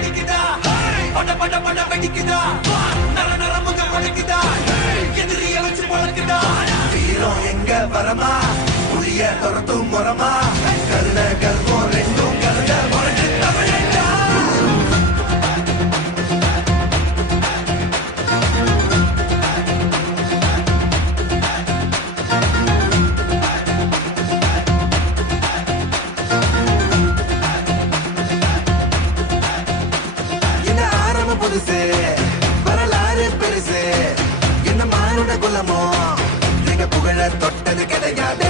அடிக்குதா பட பட பட வெடிக்குதா நர நரமுக உடைக்குதா எதிரிய வச்சு பொழக்குதா வீரம் எங்க வரமா புரிய துரத்தும் முறமா கருண கர்மம் ரெண்டும் கருத முரட்டு தமிழண்டா என்ன ஆரம்பம் புதுசு வரலாறு பெருசு என்ன மானுட குலமோ புகழ தொட்டது கிடையாது